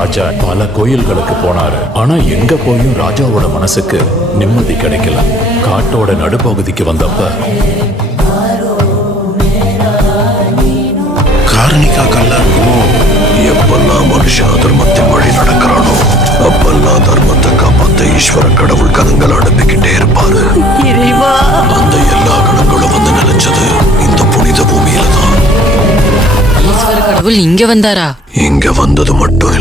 ராஜா பல கோயில்களுக்கு போனாரு. ஆனா எங்க போயும் ராஜாவோட மனசுக்கு நிம்மதி கிடைக்கல. காட்டோட நடுப்பகுதிக்கு வந்தப்ப காரணிக்கா கல்லா இருக்குமோ? எப்பெல்லாம் மனுஷன் தர்மத்தின் வழி நடக்கிறானோ அப்பெல்லாம் தர்மத்தை காப்பாத்த ஈஸ்வர கடவுள் கணங்களை அனுப்பிக்கிட்டே இருப்பாரு. அந்த எல்லா கணங்களும் வந்து நினைச்சது இந்த புனித பூமியில தான். ஈஸ்வர கடவுள் இங்க வந்தாரா? இங்க வந்தது மட்டும்